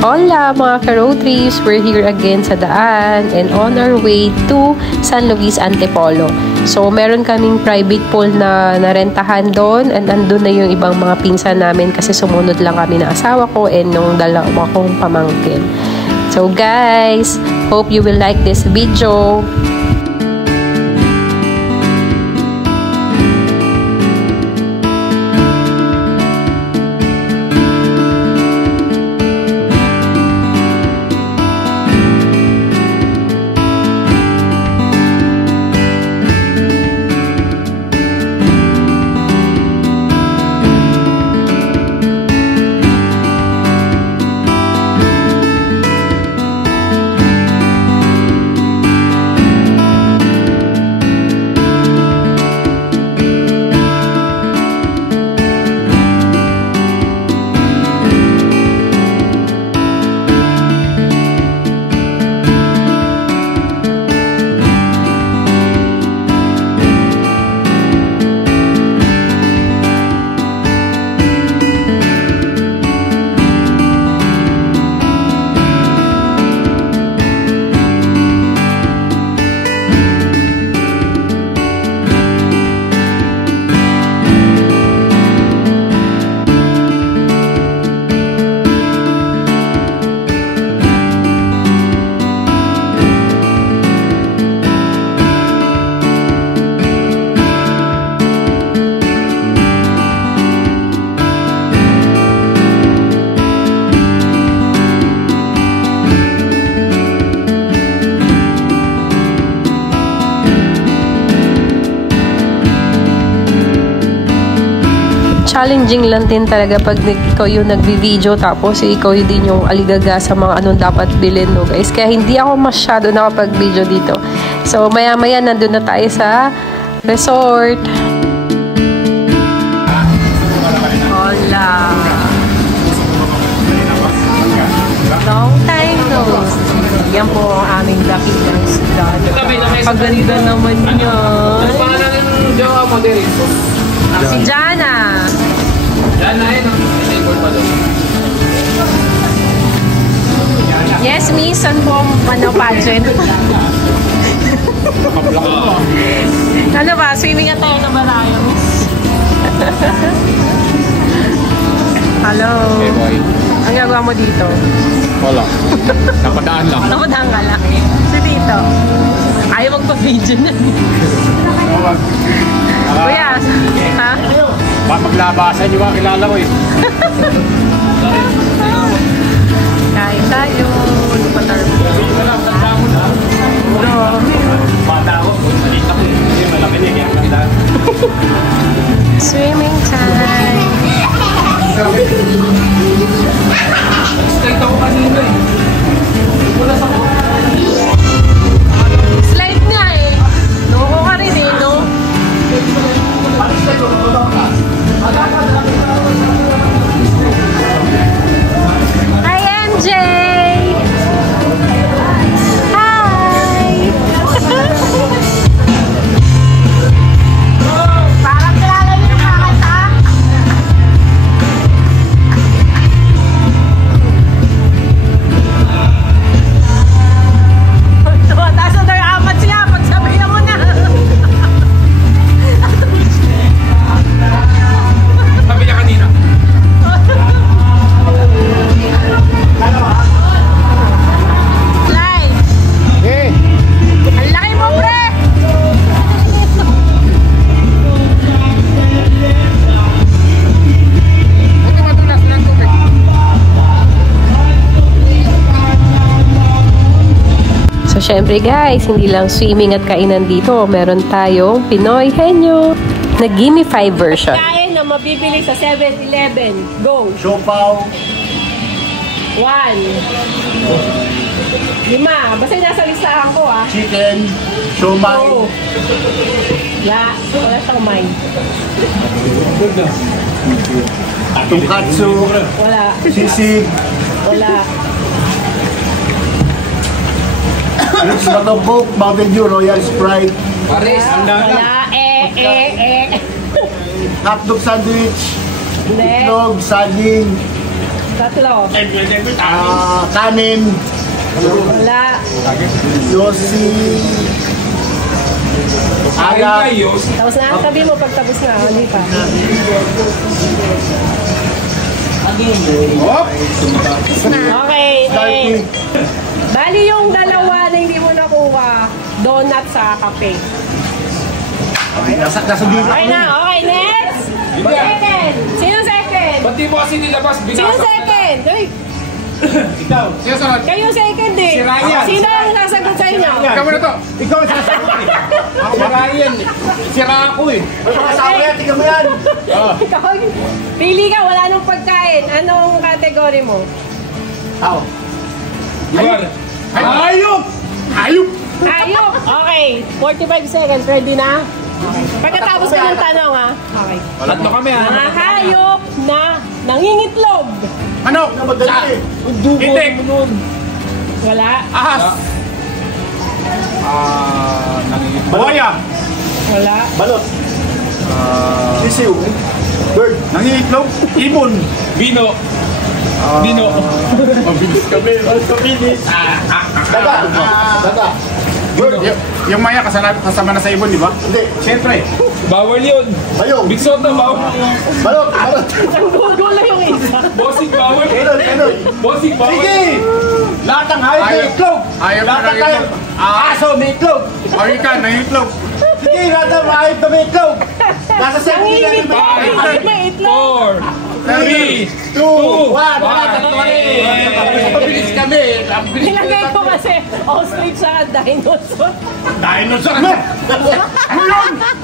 Hola mga ka-road trips! We're here again sa daan and on our way to San Luis Antipolo. So, meron kaming private pool na narentahan doon and andun na yung ibang mga pinsan namin kasi sumunod lang kami ng asawa ko and nung dalawa kong pamangkin. So guys, hope you will like this video. Challenging lang din talaga pag ikaw yung nagbi-video tapos ikaw din yung aligaga sa mga anong dapat bilhin, no guys. Kaya hindi ako masyado nakapag-video dito. So maya-maya nandun na tayo sa resort. Hola! Long time no. Yan po ang aming lucky dance. Paganda naman yan. Pangalan ng jowa mo, Derek? Si Jana. Jana, Yes, miss. Saan po pageant? Ano ba? Swimming na tayo na malayo, miss. Hello. Hey, boy. Ang gagawa mo dito? Wala. Napadaan lang. Napadaan ka lang. So dito? Ayaw magpa-video na. Kuya, ha? Maglabasan yung mga kilala ko eh. Kain tayo. Lupatar. Bata ako. Malita ko. Malaki niya. Swimming time. Start ako kanina eh. Wala sa ko. Slide nga eh. Loko ka rin eh, no? Hi, MJ! Hi! Parang kilala niyo yung kakanta? Taas na tayo apat siya. Pagsabihan mo na. Sabi niya kanina. Slide! Eh! Ang laki mo, pre! Ito matulas ng tubig. So, syempre guys, hindi lang swimming at kainan dito. Meron tayong Pinoy Henyo na Gimme 5 version. Kain na mabibili sa 7-Eleven. Go! Siopaw. 1. 5. Basta yung nasa listahan ko, ah. Chicken. Siomay. Go! Wala sa kumain. Tonkatsu. Wala. Sisig. Wala. Rich na to Coke. Mountain Dew. Royal Sprite. Paris, ang dami. Wala. Hotdog sandwich. Hindi. Itlog. Saging. Tatlo. Kanin. Wala. Yosi. Aga. Tapos na, sabi mo pag tapos na, hindi pa. Okay, bali yung dalawa na hindi mo nakuha, donut sa kape. Nasa dito. Okay na, okay, next! Second! Sino second? Ba't di mo kasi nilabas? Sino second? Uy, Ikaw. Sino sunod? kayo second eh. Si Ryan. Sino ang sasagot sa inyo? Ikaw mo na to. Ikaw ang sasagot. Si Ryan. Sira ako eh. Ano kasama yan? Tingnan mo yan. Ikaw, pili ka, wala nung pagkain. Anong category mo? Ako. Yun. Hayop! Hayop! Ayok! Okay, 45 seconds. Ready na? Pagkatapos ko ng tanong ha. Okay. Tatlo kami ha. Mga hayop na nangingitlog. Manok! Madali. Itik. Wala. Ahas. Buhaya. Wala. Balot. Sisiw. Bird. Nangingitlog. Ibon. Bino. Bino. Mabilis kami. Mabilis. Daga. Daga. Bird. Yung maya kasama na sa ibon, di ba? Hindi. Siyempre. Bawal yun. Bayong. Big Soto, bawal. Balot. Balot. Ang gugulo yung isa. Bossing, bawal. Kenon. Kenon. Bossing, bawal. Sige! Lahat ng hayop may itlog. Ayaw Lahat ng hayop. Aso may itlog. Ayaw ka, nangingitlog. Sige, lahat ng hayop na may itlog. Nasa safety natin may itlog. Bakit may itlog? 4, 3, 2, 1. Mabilis kami. Nilagay ko kasi ostrich sa dinosaur. Dinosaur mo! Ano yun?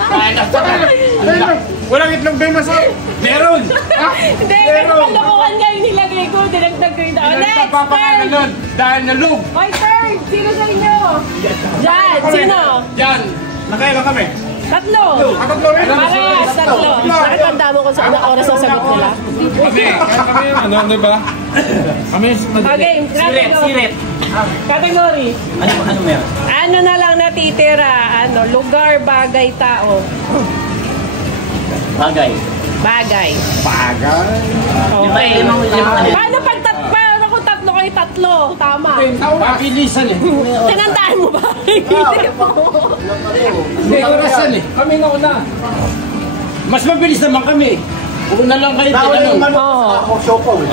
Dinosaur! Walang itlog dinosaur! Meron! Hindi, kasi kalokohan nga yung nilagay ko. Dinagdag ko yung daan. Next, third! Dahil nalug! Okay, third! Sino sa inyo? Jan, sino? Yan! Nakailan kami? Tatlo! Tatlo rin! Parehas, tatlo. Bakit tanda mo kung saan na oras ang sagot nila? Kami, ano ba? Kami, Okay, category. Category. Ano meron? Ano na lang natitira? Ano, lugar, bagay, tao. Bagay. Bagay. Bagay. Okay. Limang Paano pag paano kung tatlo kayo tatlo? Tama. Pakilisan eh. Tinandaan mo ba? Hindi mo. Hindi, orasan eh. Kami na una. Mas mabilis naman kami. Una lang kayo. Bawal yung manok Oo. sa ako, siopaw eh.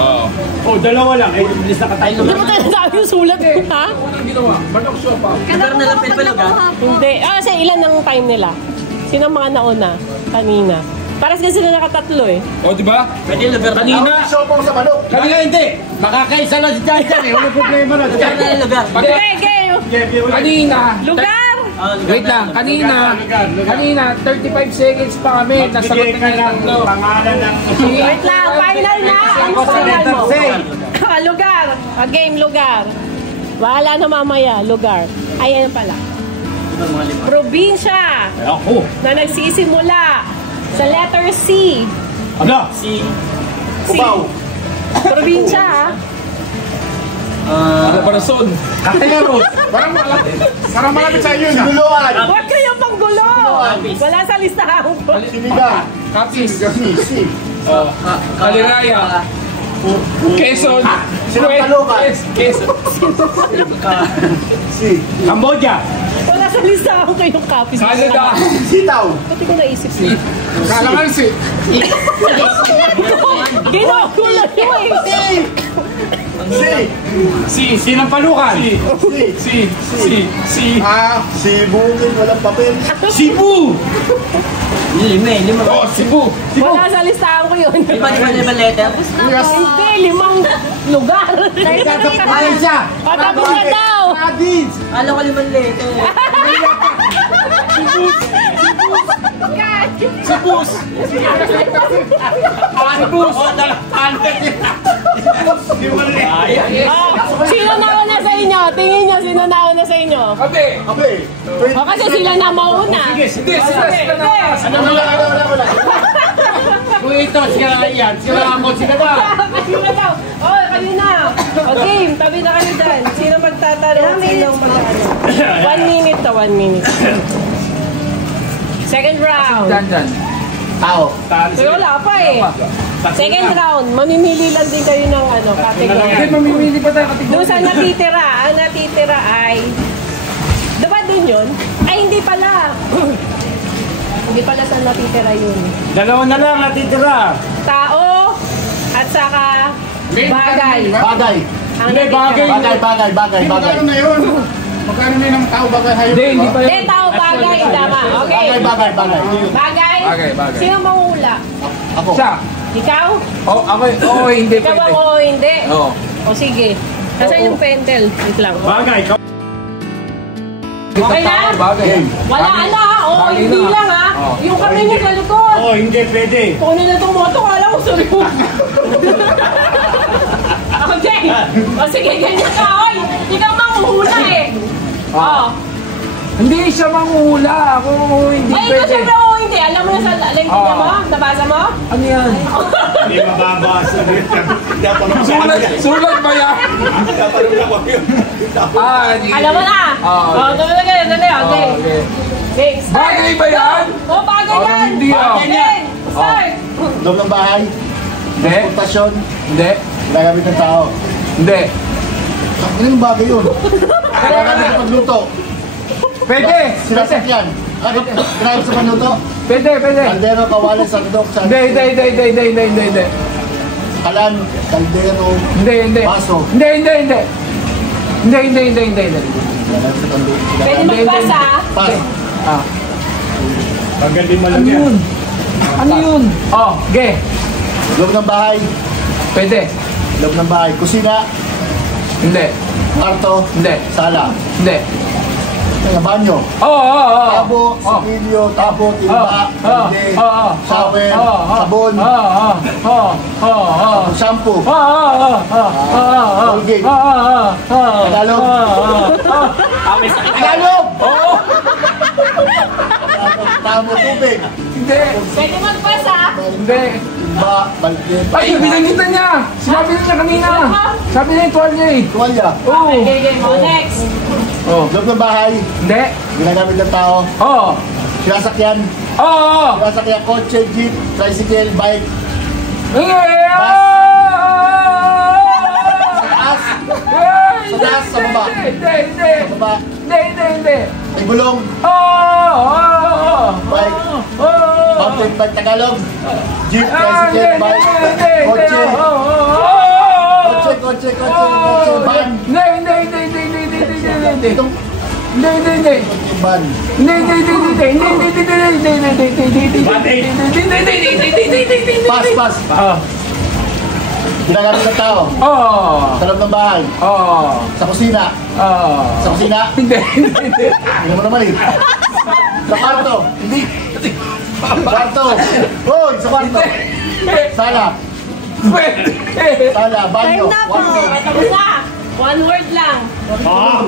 Oh, dalawa lang. Eh, bilis na katayo. Hindi mo tinandaan yung sulat mo, ha? Anong ginawa? Manok siya pa. Lugar na lang pinapalaga. Hindi. Kasi ilan ang time nila? Sino ang mga nauna? Kanina. Paras kasi sila nakatatlo eh. O, di ba? Pwede lugar na. Kanina. Bawal yung siopaw sa manok. Kanina hindi. Makakaisa lang si Jai Jai. Walang problema na. Lugar na yung lugar. Okay, game. Kanina. Lugar. Wait lang. Kanina 35 seconds pa kami. Nasagot na yung tatlo. Pangalan ng... Wait lang. Final na. Ang final mo. Lugar. Game, lugar. Wala na mamaya. Lugar. Ayan pala. Probinsya Ako. na nagsisimula sa letter C. Ano? Si... Ubaw. Probinsya, ha? Ano para son? Kateros. Parang malapit sa iyo na. Sinuluan. Huwag kayong panggulo! Wala sa listahan ko. Sinigang. Kapis. Si. Kaliraya. Quezon. Sinampalukan. Quezon. Si. Cambodia. Wala sa listahan ko yung kapis. Canada. Sitaw. Pati ko naisip siya. Kalamansi. Ginugulo nyo eh. Si. Sinampalukan. Si. Cebu. Walang papel. Cebu. Lima. Oh, Cebu. Wala sa listahan ko yun. Lima letter. Hindi, 5 lugar. Ayun siya. O, tapos na daw. Addis. Alam ko 5 letter. Cebus. Sino nauna sa inyo? Tingin nyo, sino nauna sa inyo? Kape. Kape. O, kasi sila na mauna. Hindi, sila na. Wala. Kung ito, sila yan. Sila ako, sila na. Kayo na daw. Oh, kayo na. O, game. Tabi na kayo dyan. Sino magtatanong? Sino mag-ano? 1 minute to 1 minute. Second round. Dan. Tao. Eh, wala pa eh. Second round, mamimili lang din kayo ng ano, category. Hindi, mamimili pa tayo kategorya. Doon sa natitira, ang natitira ay... Diba doon yun? Ay, hindi pala. Hindi pala sa natitira yun. Dalawa na lang natitira. Tao at saka bagay. Bagay. Ang Hindi, natitira. Bagay. Magkano na yun? Magkano na yung tao bagay hayop? Hindi pa Hindi, tao, bagay. Tama. Okay. Bagay. Bagay? Bagay. Sino mangula? Ako. Siya. Ikaw? Oh, ako, hindi Ikaw pwede. ako o hindi? Oo. O sige. Nasaan yung pendel? Wait lang. Bagay. Okay na? Bagay. Wala na. O, Bagay hindi na. lang ha. Oh. Yung kami niyo sa likod. Oh, hindi pwede. Kunin na itong moto. Kala ko sorry mo. Okay. O sige, ganyan ka. Oy, ikaw manghuhula eh. Oh. Hindi siya manghula. Ako hindi Ay, ikaw pwede. siyempre o hindi. Alam mo na sa lingkod mo? Nabasa mo? Ano yan? Hindi mababasa. Sulat ba yan? Alam mo na. O, tuloy na kayo. Dali, okay. Next. Bagay ba yan? O, bagay Parang yan. hindi, ah. Bagay. Start. Loob ng bahay. Hindi. Transportasyon. Hindi. Ginagamit ng tao. Hindi. Ano yung bagay yun? Ginagamit sa pagluto. Pwede. Sinasakyan. Ginagamit sa pagluto. Pwede. Kaldero, kawali, sandok, Hindi. kalan, kaldero. Hindi. Baso. Hindi. Ginagamit sa pagluto. Pwede magbasa. Pas. Ah. Pagdating mo Ano yun? Ano yun? Oh, ge. Loob ng bahay. Pwede. Loob ng bahay. Kusina. Hindi. Kwarto. Hindi. Sala. Hindi. Banyo. Oo. Tabo, silyo, tabo, timba, hindi, shower, sabon, shampoo, Colgate. Tagalog. Tagalog! Tabo, tubig. Hindi. Pwede magbasa. Hindi. Timba, balde, Ay, binangitan niya! Sinabi niya kanina! Sabi niya yung tuwalya eh! tuwalya. Oo! Okay, mo. Next. Oh. Loob ng bahay. Hindi! Ginagamit ng tao. Oo! Sinasakyan. Oo! Sinasakyan, kotse, jeep, tricycle, bike. Sa taas, sa baba. Hindi! Sa baba, Hindi! may gulong. Bike. Mountain bike Tagalog. Jeep, tricycle, bike. Kotse. Kotse. Van. Itong van. Pas. Ginagamit ng tao. Sa loob ng bahay. Sa kusina. Sa kusina. Hindi. Hindi mo naman eh. Sa kwarto. Hindi. Kwarto. Hoy, sa kwarto. Sala. Sala, banyo. Kwarto. Tapos na. One word lang.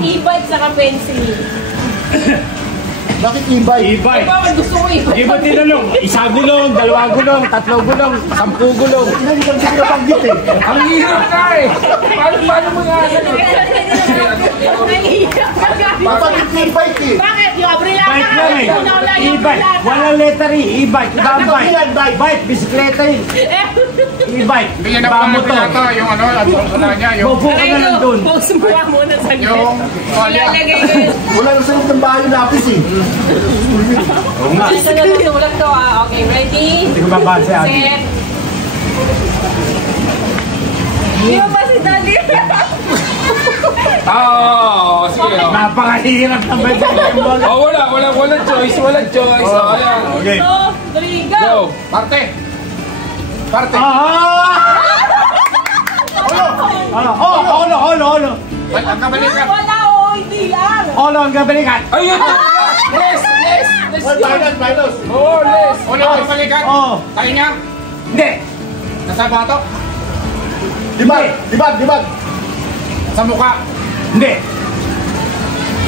E-bike saka pencil. Bakit e-bike? E-bike. Ikaw, gusto ko e-bike. Di ba tinanong? Isa gulong, dalawa gulong, tatlo gulong, 10 gulong. Hindi ko nabanggit eh. Ang hirap ka eh. Paano mo nga ganun? Bakit e-bike eh? Bakit? Yung abrila ka. Bike lang eh. E-bike. Walang letter E. E-bike. Ibang bike. Bike, bisikleta eh. E-bike. Bigyan na Ibang pa motor. natin ito, yung ano, wala niya, yung Bobo ka na lang dun. Pause mo lang muna saglit. Yung tuwalya. Ilalagay ko yun. Wala na sa loob ng bahay yung lapis eh. Oo nga. Ito na tutulak to ah. Okay, ready? Hindi ko babasa yan. Set. Di ba ba si Daddy? Sige. Napakahirap ng bike. Walang choice. Walang choice. Ayan. Okay. 2, 3, go! Go. Parte. Olo. Ang kabalikan. Wala o, hindi lang. Olo ang gabalikan. Ayun! Les. Minus. Oh, les. Ulit ang kabalikan. Oh. Tayo niya. Hindi. Nasa batok. Dibag. Sa mukha. Hindi.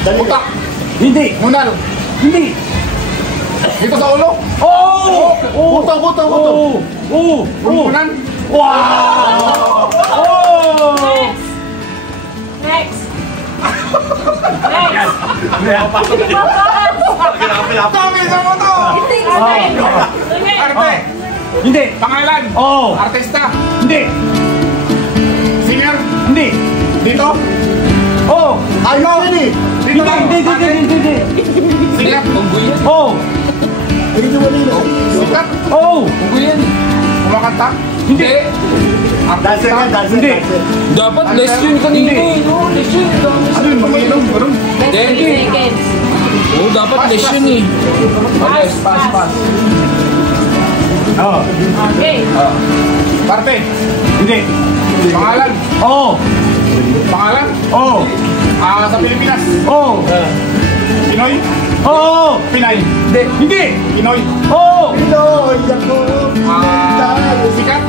Dali. Utak. Hindi. Nunal. Hindi. Dito sa ulo. Oh! Buto. Pulpunan. Wow! Oh! Next. Next. Dami sa mo to. Hindi. Okay. Parte. Hindi. Pangalan? Oo. Artista? Hindi. Singer? Hindi. Dito? Oo. Ayaw yun eh. Dito lang? Hindi. Singer? Tungguyin. Oo. Sikat? Oo. Tungguyin. Kumakanta? Hindi. Dancer ka, dancer. Hindi. Dapat less yun kanina eh. No, less yun. Ano yung manginom? Ganun. Hindi. Oo, dapat less yun eh. Pass. Oo. Okay. Parte? Hindi. Pangalan? Oo. Pangalan? Oo. Sa Pilipinas? Oo. Pinoy? Oo. Pinay? Hindi. Pinoy? Oo. Pinoy ako. Sikat?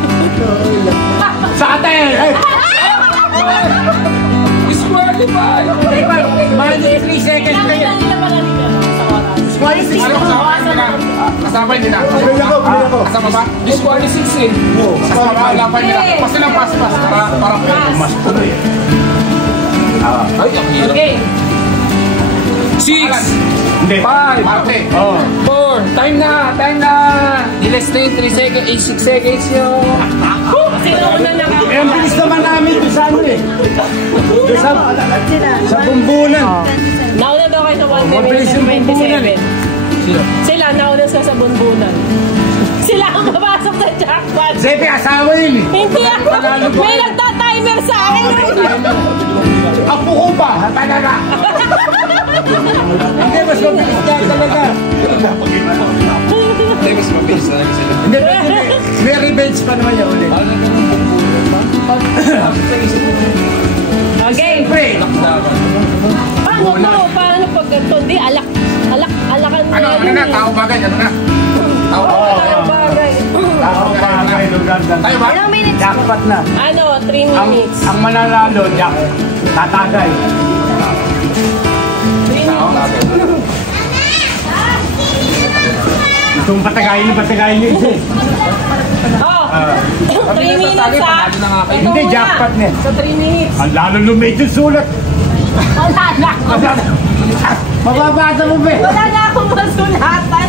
Sa atin. Disqualify! Minus 3 seconds kayo. Minus 6 Ano, kasama hindi na? Pinoy ako. Kasama ba? Disqualify eh. Kasama ba? Lapay nila. Pas silang pas. Para Mas tuloy. Ay, ang hirap. Okay. 6, Hindi. 5, Oo. 4, time na! Less na yung 3 seconds, 6 seconds yun. Sino una na ka? Eh, ang bilis naman namin doon sa ano eh. Doon sa bumbunan. Nauna daw kayo sa 1 minute Mabilis yung and bumbunan eh. 27. Sila, nauna sa bunbunan. Sila ang mapasok sa jackpot. Sepe, asawa yun eh. Hindi ako. May nagta-timer sa akin. Apo ko pa, talaga. Hindi, mas mabilis ka talaga. Hindi, mas mabilis talaga sila. Hindi, may revenge pa naman yan ulit. Okay. Pre, Paano to? Paano pag ganito? Hindi, alakan mo Ano na? Tao bagay, ano na? Tao bagay. Bagay. ako pa kay lugar na. Tayo ba? Jackpot na. Ano, 3 minutes. Ang mananalo, Jack, tatagay. 3 minutes. Itong patagayin niyo isa eh. Oh, 3 minutes ha. Panalo na nga kayo. Hindi, jackpot na. Sa 3 minutes. Ang lalo lumit yung sulat. Wala na. Mababasa mo ba eh? Wala na akong masulatan.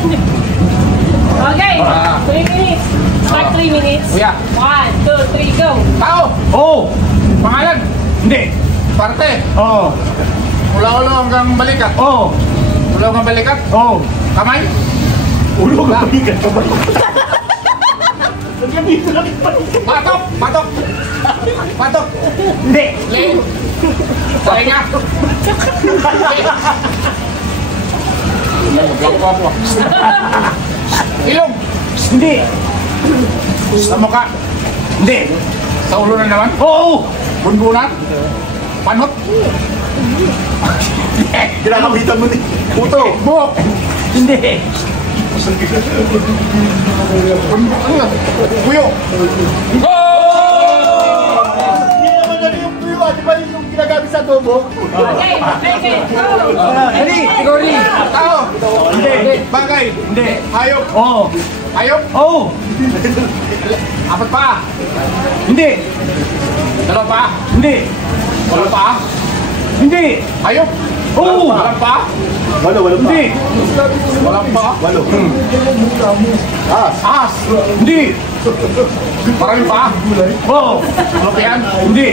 Okay, 3 minutes. Start 3 minutes. Kuya. 1, 2, 3, go. Tao! Oo. Pangalan? Hindi. Parte? Oo. Ulo-ulo hanggang balikat. Oo. Ulo hanggang balikat. Oo. Kamay? Ulo ka pabigat ka ba? Patok! Patok! Patok! Hindi. Ling! Tainga! Maglapo ako. Ilong! Hindi. Sa mukha. Hindi. Sa ulo na naman. Oo. Bunbunan. Panot. Kinakabitan mo ni Puto. Buhok. Hindi. Puyo. Hindi naman na yung puyo. Di ba yung ginagamit sa adobo? Okay, second, go. Dali. Tigori. Tao. Hindi. Bagay. Hindi. Hayop. Oo. Hayop. Oo. Apat pa. Hindi. Dalawa pa. Hindi. Walo pa. Hindi. Hayop. Oo. Walang pa. Walo pa. Hindi. Walang pa. Walo. As. Hindi. Marami pa. Oo. Lupian. Hindi.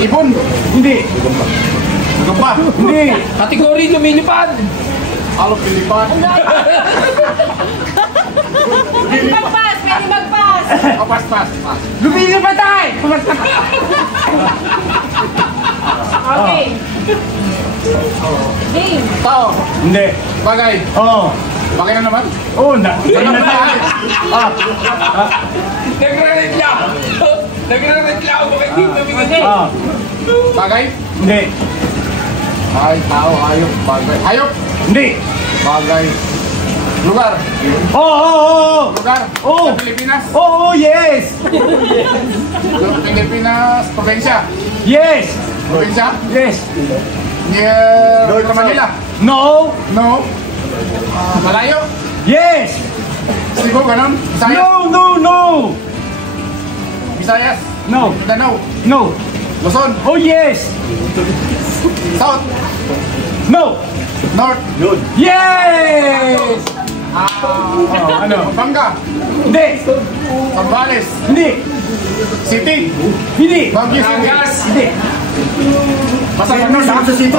Ibon. Hindi. Ano pa? Hindi. Kategory lumilipad. Alo Pilipan. Pwede mag-pass, pwede mag-pass. Oh, pas. Lumili pa tayo. Okay. Game. Tao. Hindi. Bagay. Oo. Bagay na naman. Oo. Nagre-reklamo. Nagre-reklamo. Bakit di namimigay? Bagay. Hindi. Ay, tao, hayop, bagay. Hayop. Hindi. Bagay. Lugar. Oo. Lugar. Oo. Sa Pilipinas. Oo. Yes. Pilipinas. Probinsya. Yes. Probinsya. Yes. Near North, Manila. No. No. Malayo. Yes. Cebu, ganun. Visayas. No. Visayas. No. Mindanao. No. Luzon. Oh, yes. South. No. North. Yun. Yes. Ano? Pampanga. Hindi. Sambales. Hindi. City. Hindi. Baguio City. Batangas. Hindi. Basta ano sa City.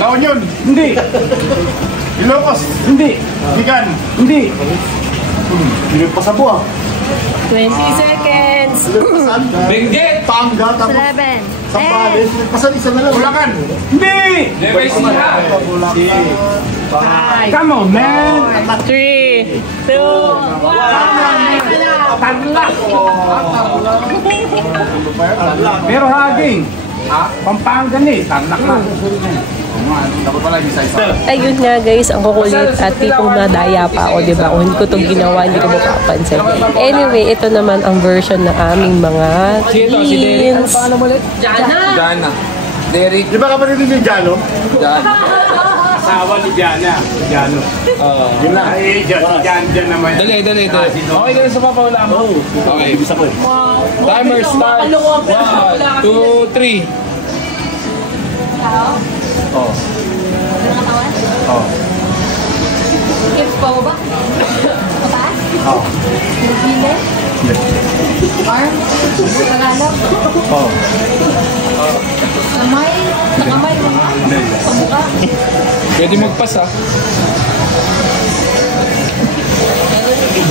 La Union. Hindi. Ilocos. Hindi. Bigan. Hindi. Hindi pa sa buwa. 20 seconds. Benguet. Panga. Tapos 11. Sambales. Pasan isa na lang. Bulacan. Hindi. Nueva Ecija. Come on, man. 3, 2, 1. Tarlac. Pero haging. Pampanga ni. Tarlac na. Dapat pala yung isa-isa. Ayun nga guys, ang kukulit at tipong nadaya pa ako, diba? Kung hindi ko itong ginawa, hindi ko mapapansin. Anyway, ito naman ang version ng aming mga Sino? Si Derek. Ano teens. pangalan mo ulit? Jana. Derek. Di ba kapatid din yung Jalo? Jana. Asawa ni Diana. Diano. Yun na. Ay, Diyan naman. Dali. Okay ka na sa papaula mo? Okay. Timer start. 1, 2, 3. Oh. Oh. Kids pa ba? Pataas? Oh. Gile? Yes. Arm? Tagalog? Oh. Kamay? Nakamay mo ba? Sa mukha? Pwede magpas ha.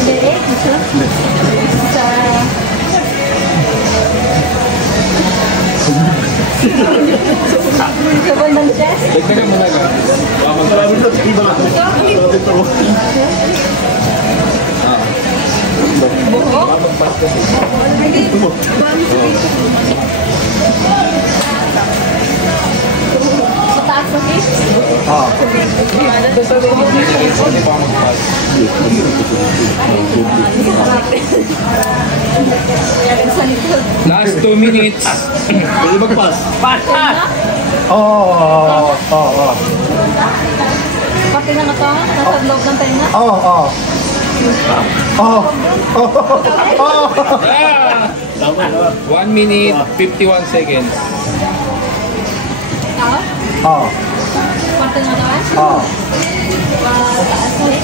Direct? Sa... Sa bandang chest? Dagdagan mo na lang. Maraming na iba na. Magpas kasi. Mataas na fish? Ah. Pwede pa magpas. Sa likod. Last 2 minutes. Pwede magpas. Patas. Oh. Pati na ito, nasa loob ng tenga. Oh. 1 minute, 51 seconds. Ako? Pati na ito, taas na eh.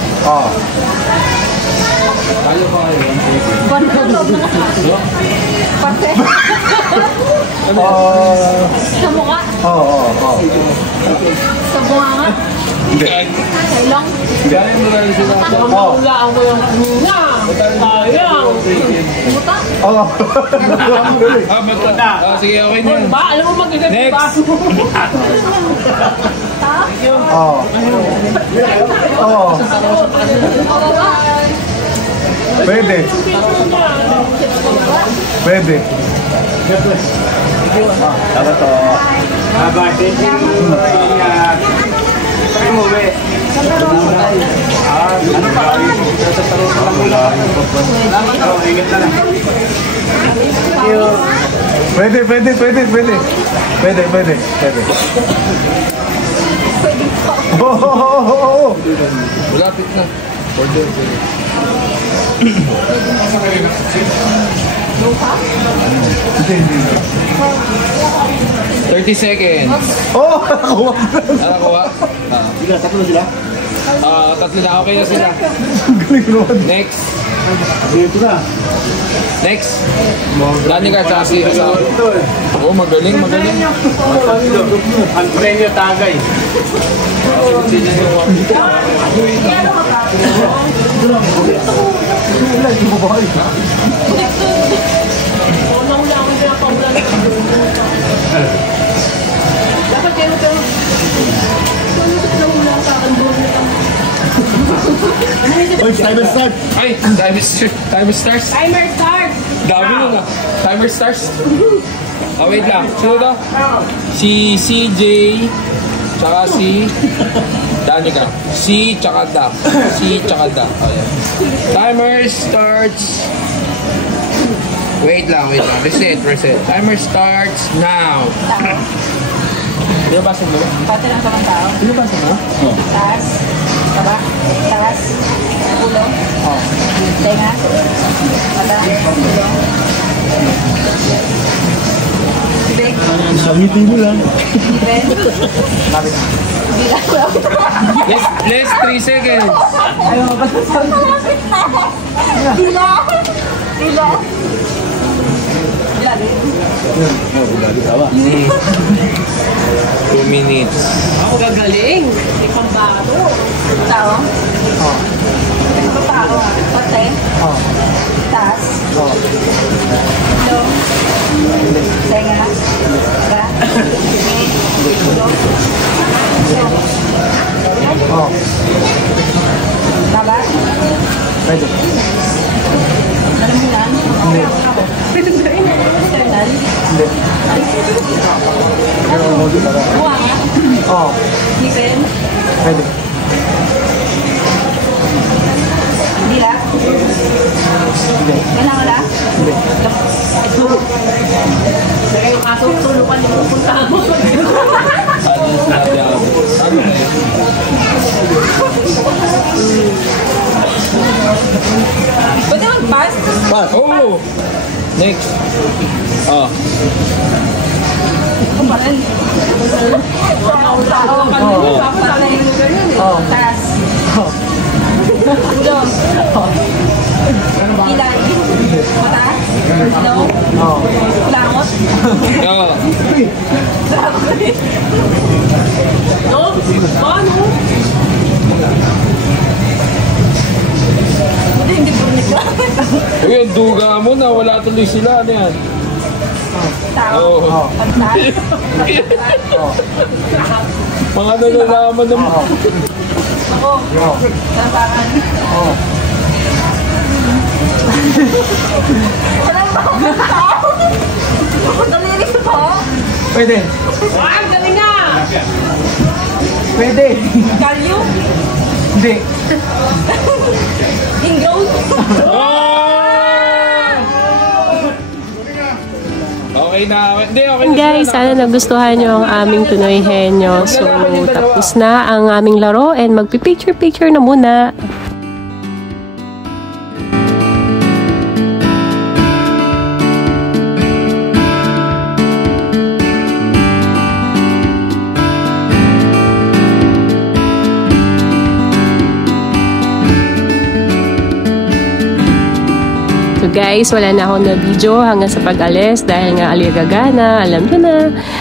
Kaya pa kayo. Pati na loob ng pati. Sa mukha. Sa bunganga. Sa ilong. Gano'n mo lang sila. Hulaan mo yung kanina. Sayang. Buta. Bata. Sige, okay na yan. Alam mo mag-igay Next. Pwede. Thank you. Ano pa? Ingat na lang. Pwede. Malapit na. Order. 30 seconds. Nakakuha? Sila, tatlo sila. Tatlo na. Okay na sila. Galing naman. Next. Dito na. Next. Dani ka sa kasi. Oh, magaling. Ang premyo tagay. Timer start. Ay, timer starts. Timer start. Dami nun ah. Timer starts. Wait lang. Sino to? Si CJ, tsaka si Danica. Si tsaka Da. Ayan. Timer starts. Wait lang. Reset. Timer starts now. Di ba sa mo? Pati lang sa mga tao. Di ba sa mo? Taas. Taba. Taas. Ulo. Tenga. Mata. Ulo. Big. Sangitin mo lang. Even. Less 3 seconds. Dila. Dila. Dila. 2 minutes. Ako gagaling. May pambato. Tao. Ito tao. Pate. Taas. Ilo. Senga. Ba. Ilo. Baba. Pwede. Alam mo yan? Internal. Hindi. Buwang. Oo. Listen. Pwede. Dila. Hindi. Kailangan wala? Hindi. Tulog ka nito. Puntahan mo. Ano kayo? Pwede mag-pass? Pass. Oh! Next. Oh. Ako pa rin. Tao ka nito. Oo. Taas. Tulog. Ilay. Mata. Ilaw. Oo. Kulangot. Oh. No? Paano? Hindi bunik lang. Uy, ang duga mo na. Wala tuloy sila. Ano yan? Tao. Oo. Pagtaas. Mga nalalaman naman. Ako. Talampakan. Oo. Talampakan tao. Ako daliri ko. Pwede. Wag, galing na. Pwede. Kalyo. Hindi. Ingrown. Okay na. Hindi, okay na. Guys, sana nagustuhan nyo ang aming Pinoy Henyo. So, tapos na ang aming laro and magpipicture-picture na muna. So guys, wala na akong na-video hanggang sa pag-alis dahil nga aligaga na, alam nyo na.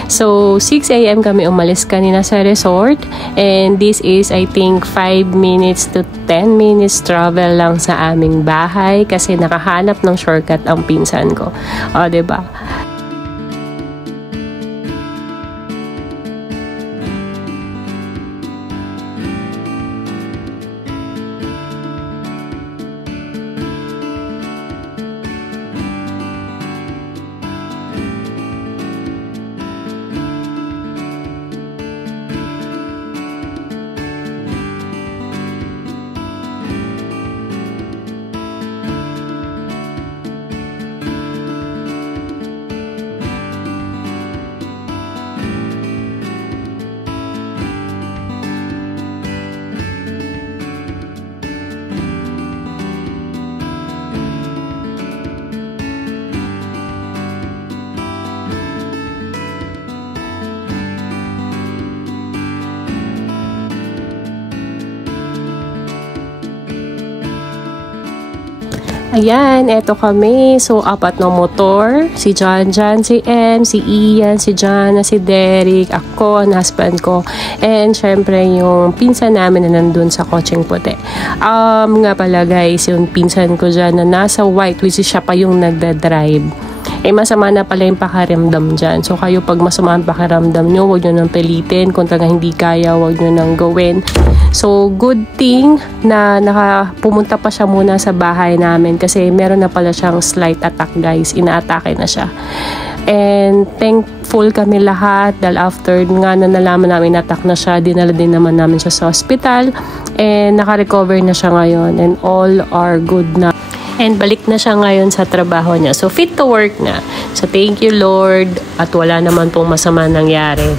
So 6 AM kami umalis kanina sa resort and this is I think 5 minutes to 10 minutes travel lang sa aming bahay kasi nakahanap ng shortcut ang pinsan ko. O, diba? Ayan, eto kami. So, apat na motor. Si John, si M, si Ian, si Jana, si Derek, ako, ang husband ko. And, syempre, yung pinsan namin na nandun sa kotseng puti. Nga pala guys, yung pinsan ko dyan na nasa white, which is siya pa yung nagda-drive. Masama na pala yung pakiramdam dyan. So, kayo pag masama ang pakiramdam nyo, huwag nyo nang pilitin. Kung talaga hindi kaya, huwag nyo nang gawin. So, good thing na pumunta pa siya muna sa bahay namin kasi meron na pala siyang slight attack guys. Ina-atake na siya. And thankful kami lahat dahil after nga na nalaman namin attack na siya, dinala din naman namin siya sa hospital. And naka-recover na siya ngayon. And all are good na. And balik na siya ngayon sa trabaho niya. So, fit to work na. So, thank you, Lord. At wala naman pong masama nangyari.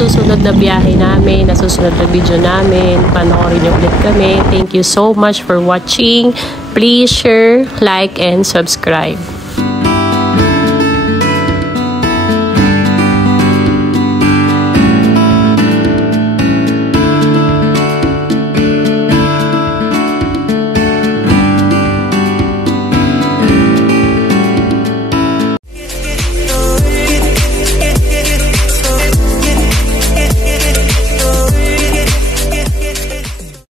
susunod na biyahe namin, na susunod na video namin. Panoorin niyo ulit kami. Thank you so much for watching. Please share, like, and subscribe.